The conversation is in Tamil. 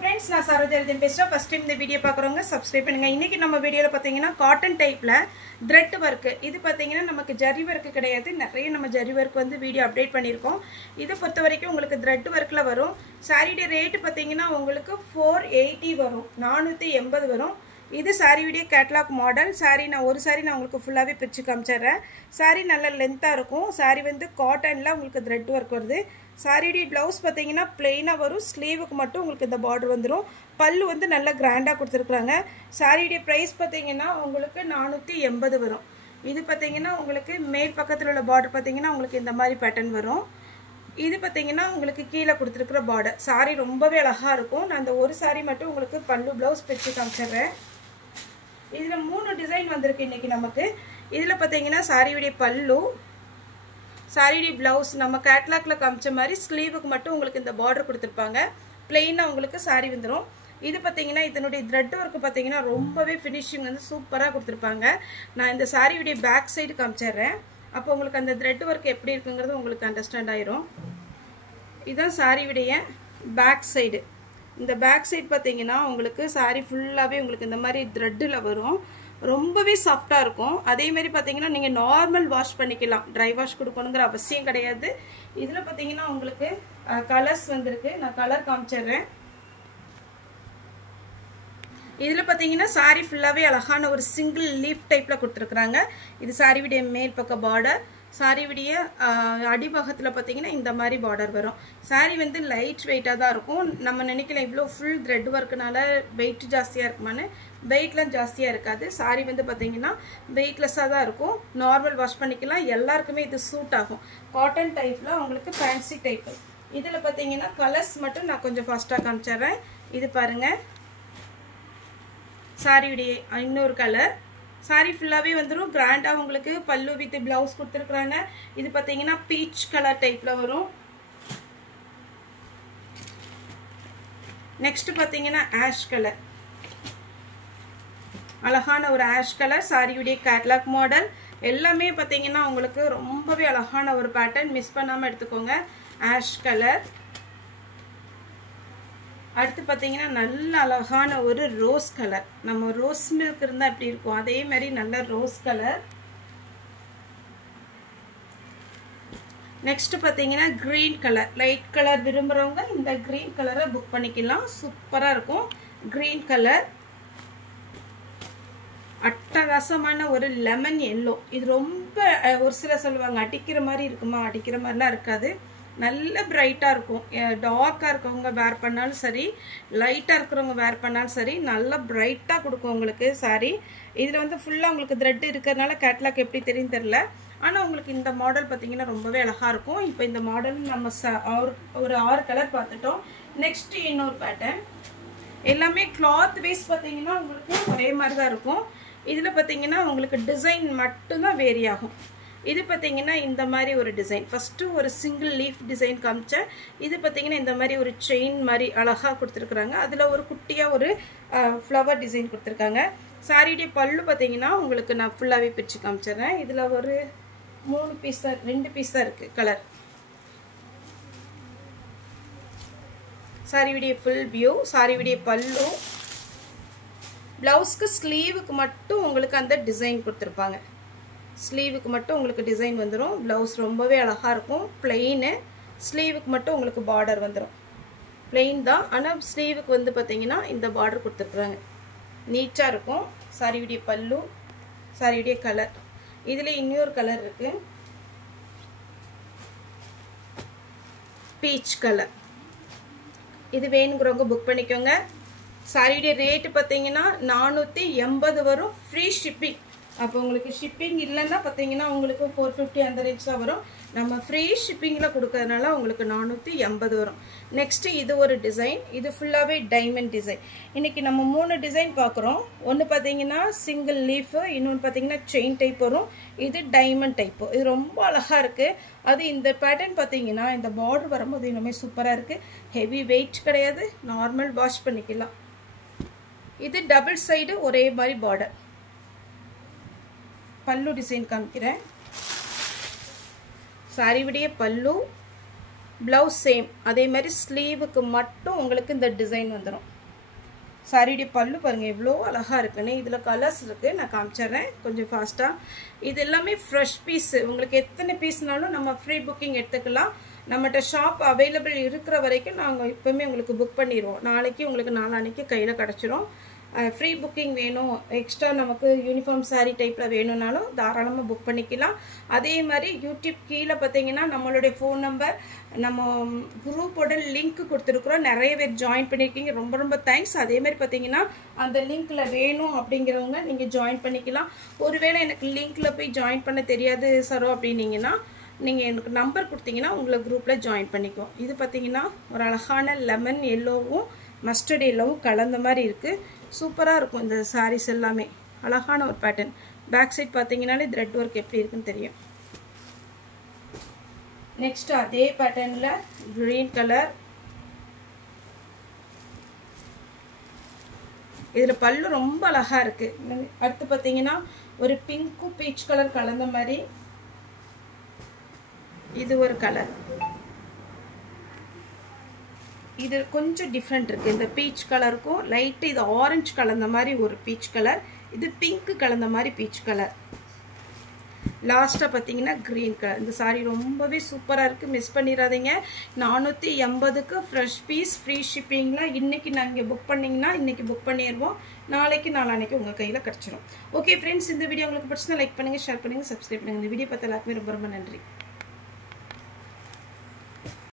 friends, நான் சரோஜரிதன் பேசுறேன். ஃபர்ஸ்ட் டைம் இந்த வீடியோ பார்க்குறவங்க சப்ஸ்கிரைப் பண்ணுங்க. இன்னைக்கு நம்ம வீடியோல பாத்தீங்கன்னா காட்டன் டைப்ல த்ரெட் வர்க். இது பாத்தீங்கன்னா நமக்கு ஜரி வர்க் கிடையாது. நிறைய நம்ம ஜரி வர்க் வந்து வீடியோ அப்டேட் பண்ணியிருக்கோம். இதை பொறுத்த வரைக்கும் உங்களுக்கு த்ரெட் வர்க்ல வரும். சாரியோட ரேட் பாத்தீங்கன்னா உங்களுக்கு 480 வரும், 480 வரும். இது சாரியுடைய கேட்லாக் மாடல். சாரி நான் ஒரு சாரி நான் உங்களுக்கு ஃபுல்லாகவே பிரித்து காமிச்சிடுறேன். சாரி நல்ல லென்த்தாக இருக்கும். சாரி வந்து காட்டனில் உங்களுக்கு த்ரெட் ஒர்க் வருது. சாரியுடைய ப்ளவுஸ் பார்த்தீங்கன்னா பிளெயினாக வரும். ஸ்லீவுக்கு மட்டும் உங்களுக்கு இந்த பார்டர் வந்துடும். பல்லு வந்து நல்லா கிராண்டாக கொடுத்துருக்குறாங்க. சாரியுடைய ப்ரைஸ் பார்த்தீங்கன்னா உங்களுக்கு 480 வரும். இது பார்த்தீங்கன்னா உங்களுக்கு மேல் பக்கத்தில் உள்ள பார்டர் பார்த்தீங்கன்னா உங்களுக்கு இந்த மாதிரி பேட்டர்ன் வரும். இது பார்த்தீங்கன்னா உங்களுக்கு கீழே கொடுத்துருக்குற பார்டர். சாரி ரொம்பவே அழகாக இருக்கும். நான் அந்த ஒரு சாரி மட்டும் உங்களுக்கு பல்லு ப்ளவுஸ் பிரித்து காமிச்சிடுறேன். இதில் 3 டிசைன் வந்திருக்கு இன்றைக்கி நமக்கு. இதில் பார்த்தீங்கன்னா சாரியுடைய பல்லு, சாரியுடைய ப்ளவுஸ் நம்ம கேட்லாக்ல காமிச்ச மாதிரி ஸ்லீவுக்கு மட்டும் உங்களுக்கு இந்த பார்டர் கொடுத்துருப்பாங்க. பிளெயினாக உங்களுக்கு சாரி வந்துடும். இது பார்த்தீங்கன்னா இதனுடைய த்ரெட் ஒர்க்கு பார்த்தீங்கன்னா ரொம்பவே ஃபினிஷிங் வந்து சூப்பராக கொடுத்துருப்பாங்க. நான் இந்த சாரியுடைய பேக் சைடு காமிச்சிடுறேன். அப்போ உங்களுக்கு அந்த த்ரெட் ஒர்க் எப்படி இருக்குங்கிறது உங்களுக்கு அண்டர்ஸ்டாண்ட் ஆயிரும். இதுதான் சாரியுடைய பேக் சைடு. இந்த பேக் சைடு பார்த்தீங்கன்னா உங்களுக்கு சாரி ஃபுல்லாகவே உங்களுக்கு இந்த மாதிரி த்ரெட்டில் வரும். ரொம்பவே சாஃப்டாக இருக்கும். அதேமாரி பார்த்தீங்கன்னா நீங்கள் நார்மல் வாஷ் பண்ணிக்கலாம். ட்ரை வாஷ் கொடுக்கணுங்கிற அவசியம் கிடையாது. இதில் பார்த்தீங்கன்னா உங்களுக்கு கலர்ஸ் வந்திருக்கு. நான் கலர் காமிச்சிடுறேன். இதில் பார்த்தீங்கன்னா சாரி ஃபுல்லாகவே அழகான ஒரு சிங்கிள் லீஃப் டைப்பில் கொடுத்துருக்குறாங்க. இது சாரியுடைய மேல் பக்க பார்டர். சாரியுடைய அடிபாகத்தில் பார்த்தீங்கன்னா இந்த மாதிரி பார்டர் வரும். சாரி வந்து லைட் வெயிட்டாக தான் இருக்கும். நம்ம நினைக்கலாம் இவ்வளோ ஃபுல் த்ரெட் ஒர்க்குனால வெயிட் ஜாஸ்தியாக இருக்குமான்னு. வெயிட்லாம் ஜாஸ்தியாக இருக்காது. சாரி வந்து பார்த்தீங்கன்னா வெயிட்லெஸ்ஸாக தான் இருக்கும். நார்மல் வாஷ் பண்ணிக்கலாம். எல்லாருக்குமே இது சூட் ஆகும். காட்டன் டைப்பில் உங்களுக்கு ஃபேன்சி டைப்பு. இதில் பார்த்தீங்கன்னா கலர்ஸ் மட்டும் நான் கொஞ்சம் ஃபாஸ்ட்டாக காமிச்சிடுறேன். இது பாருங்கள், சாரியுடைய இன்னொரு கலர். சாரி ஃபுல்லாகவே வந்துடும். கிராண்டாக உங்களுக்கு பல்லு வித் ப்ளவுஸ் கொடுத்துருக்குறாங்க. இது பார்த்தீங்கன்னா பீச் கலர் டைப்பில் வரும். நெக்ஸ்ட் பார்த்தீங்கன்னா ஆஷ் கலர். அழகான ஒரு ஆஷ் கலர். சாரியுடைய கேட்லாக் மாடல். எல்லாமே பார்த்தீங்கன்னா உங்களுக்கு ரொம்பவே அழகான ஒரு பேட்டர்ன். மிஸ் பண்ணாமல் எடுத்துக்கோங்க. Ash colour. அடுத்து பார்த்தீங்கன்னா நல்ல அழகான ஒரு ரோஸ் கலர். நம்ம ரோஸ் மில்க் இருந்தால் எப்படி இருக்கும் அதே மாதிரி நல்ல ரோஸ் கலர். நெக்ஸ்ட் பார்த்தீங்கன்னா கிரீன் கலர். லைட் கலர் விரும்புகிறவங்க இந்த கிரீன் கலரை புக் பண்ணிக்கலாம். சூப்பராக இருக்கும் கிரீன் கலர். அட்டகாசமான ஒரு லெமன் எல்லோ. இது ரொம்ப ஒரு சில சொல்லுவாங்க அடிக்கிற மாதிரி இருக்குமா, அடிக்கிற மாதிரிலாம் இருக்காது. நல்ல பிரைட்டாக இருக்கும். டார்க்காக இருக்கவங்க வேர் பண்ணாலும் சரி, லைட்டாக இருக்கிறவங்க வேர் பண்ணாலும் சரி, நல்லா பிரைட்டாக கொடுக்கும் உங்களுக்கு சாரி. இதில் வந்து ஃபுல்லாக உங்களுக்கு த்ரெட் இருக்கிறதுனால கேட்லாக் எப்படி தெரியும் தெரில. ஆனால் உங்களுக்கு இந்த மாடல் பார்த்தீங்கன்னா ரொம்பவே அழகாக இருக்கும். இப்போ இந்த மாடல் நம்ம ஒரு 6 கலர் பார்த்துட்டோம். நெக்ஸ்ட் இன்னொரு பேட்டர்ன். எல்லாமே கிளாத் வைஸ் பார்த்தீங்கன்னா உங்களுக்கு ஒரே மாதிரி தான் இருக்கும். இதில் பார்த்தீங்கன்னா உங்களுக்கு டிசைன் மட்டும்தான் வேரி ஆகும். இது பார்த்தீங்கன்னா இந்த மாதிரி ஒரு டிசைன். ஃபஸ்ட்டு ஒரு சிங்கிள் லீஃப் டிசைன் காமிச்சேன். இது பார்த்தீங்கன்னா இந்த மாதிரி ஒரு செயின் மாதிரி அழகாக கொடுத்துருக்குறாங்க. அதில் ஒரு குட்டியாக ஒரு ஃப்ளவர் டிசைன் கொடுத்துருக்காங்க. சாரியுடைய பல்லு பார்த்தீங்கன்னா உங்களுக்கு நான் ஃபுல்லாகவே பிரித்து காமிச்சிடுறேன். இதில் ஒரு 2 பீஸ் தான் இருக்குது கலர். சாரியுடைய ஃபுல் வியூ. சாரியுடைய பல்லு. ப்ளவுஸ்க்கு ஸ்லீவுக்கு மட்டும் உங்களுக்கு அந்த டிசைன் கொடுத்துருப்பாங்க. ஸ்லீவுக்கு மட்டும் உங்களுக்கு டிசைன் வந்துடும். ப்ளவுஸ் ரொம்பவே அழகாக இருக்கும். பிளெயினு. ஸ்லீவுக்கு மட்டும் உங்களுக்கு பார்டர் வந்துடும். பிளெயின் தான், ஆனால் ஸ்லீவுக்கு வந்து பார்த்தீங்கன்னா இந்த பார்டர் கொடுத்துருக்குறாங்க. நீட்டாக இருக்கும். சாரியுடைய பல்லு, சாரியுடைய கலர். இதில் இன்னொரு கலர் இருக்குது, பீச் கலர். இது வேணுங்கிறவங்க புக் பண்ணிக்கோங்க. சாரியுடைய ரேட்டு பார்த்தீங்கன்னா 480 வரும். Free shipping. அப்போ உங்களுக்கு ஷிப்பிங் இல்லைன்னா பார்த்தீங்கன்னா உங்களுக்கு 450 அந்த ரேஞ்ச் தான் வரும். நம்ம ஃப்ரீ ஷிப்பிங்கில் கொடுக்கறதுனால உங்களுக்கு 480 வரும். நெக்ஸ்ட்டு இது ஒரு டிசைன். இது ஃபுல்லாகவே டைமண்ட் டிசைன். இன்றைக்கி நம்ம 3 டிசைன் பார்க்குறோம். ஒன்று பார்த்தீங்கன்னா சிங்கிள் லீஃபு, இன்னொன்று பார்த்தீங்கன்னா செயின் டைப் வரும். இது டைமண்ட் டைப்பு. இது ரொம்ப அழகாக இருக்குது. அது இந்த பேட்டர்ன் பார்த்தீங்கன்னா இந்த பார்டர் வரும்போது இன்னுமே சூப்பராக இருக்குது. ஹெவி வெயிட் கிடையாது. நார்மல் வாஷ் பண்ணிக்கலாம். இது டபுள் சைடு ஒரே மாதிரி பார்டர். பல்லு டிசைன் காமிக்கிறேன். சாரியுடைய பல்லு, ப்ளவுஸ் சேம் அதே மாதிரி ஸ்லீவுக்கு மட்டும் உங்களுக்கு இந்த டிசைன் வந்துடும். சாரியுடைய பல்லு பாருங்கள் எவ்வளோ அழகாக இருக்குன்னு. இதில் கலர்ஸ் இருக்குது, நான் காமிச்சிட்றேன் கொஞ்சம் ஃபாஸ்ட்டாக. இது எல்லாமே ஃப்ரெஷ் பீஸு. உங்களுக்கு எத்தனை பீஸ்னாலும் நம்ம ஃப்ரீ புக்கிங் எடுத்துக்கலாம். நம்மகிட்ட ஷாப் அவைலபிள் இருக்கிற வரைக்கும் நாங்கள் இப்போவுமே உங்களுக்கு புக் பண்ணிடுவோம். நாளைக்கு உங்களுக்கு நாளான்னைக்கு கையில் கிடச்சிரும். ஃப்ரீ புக்கிங் வேணும், எக்ஸ்ட்ரா நமக்கு யூனிஃபார்ம் சாரீ டைப்பில் வேணும்னாலும் தாராளமாக புக் பண்ணிக்கலாம். அதே மாதிரி யூடியூப் கீழே பார்த்தீங்கன்னா நம்மளுடைய ஃபோன் நம்பர், நம்ம குரூப்போட லிங்க் கொடுத்துருக்குறோம். நிறைய பேர் ஜாயின் பண்ணியிருக்கீங்க, ரொம்ப ரொம்ப தேங்க்ஸ். அதே மாதிரி பார்த்தீங்கன்னா அந்த லிங்க்கில் வேணும் அப்படிங்கிறவங்க நீங்கள் ஜாயின் பண்ணிக்கலாம். ஒருவேளை எனக்கு லிங்க்கில் போய் ஜாயின் பண்ண தெரியாது சரோ அப்படின்னீங்கன்னா நீங்கள் எனக்கு நம்பர் கொடுத்தீங்கன்னா உங்களை குரூப்பில் ஜாயின் பண்ணிக்குவோம். இது பார்த்தீங்கன்னா ஒரு அழகான லெமன் எல்லோவும் மஸ்டர்ட் எல்லோவும் கலந்த மாதிரி இருக்குது. சூப்பராக இருக்கும் இந்த சாரீஸ் எல்லாமே. அழகான ஒரு பேட்டர்ன். பேக் சைட் பார்த்தீங்கன்னாலே த்ரெட் ஒர்க் எப்படி இருக்குன்னு தெரியும். நெக்ஸ்ட் அதே பேட்டர்னில் க்ரீன் கலர். இதில் பல்லு ரொம்ப அழகாக இருக்குது. அடுத்து பார்த்தீங்கன்னா ஒரு பிங்க்கும் பீச் கலர் கலந்த மாதிரி இது ஒரு கலர். இது கொஞ்சம் டிஃப்ரெண்ட் இருக்குது. இந்த பீச் கலருக்கும் லைட்டு இது ஆரஞ்சு கலந்த மாதிரி ஒரு பீச் கலர், இது பிங்க்கு கலந்த மாதிரி பீச் கலர். லாஸ்ட்டாக பார்த்தீங்கன்னா க்ரீன் கலர். இந்த சாரீ ரொம்பவே சூப்பராக இருக்குது, மிஸ் பண்ணிடாதீங்க. 480க்கு ஃப்ரெஷ் பீஸ், ஃப்ரீ ஷிப்பிங்லாம். இன்றைக்கி நாங்கள் புக் பண்ணிங்கன்னா இன்றைக்கி புக் பண்ணிடுவோம். நாளைக்கு நாளான்னைக்கு உங்கள் கையில் கிடச்சிரும். ஓகே ஃப்ரெண்ட்ஸ், இந்த வீடியோ உங்களுக்கு பிடிச்சிருந்தா லைக் பண்ணுங்கள், ஷேர் பண்ணுங்கள், சப்ஸ்கிரைப் பண்ணுங்கள். இந்த வீடியோ பார்த்த எல்லாருக்குமே ரொம்ப ரொம்ப நன்றி.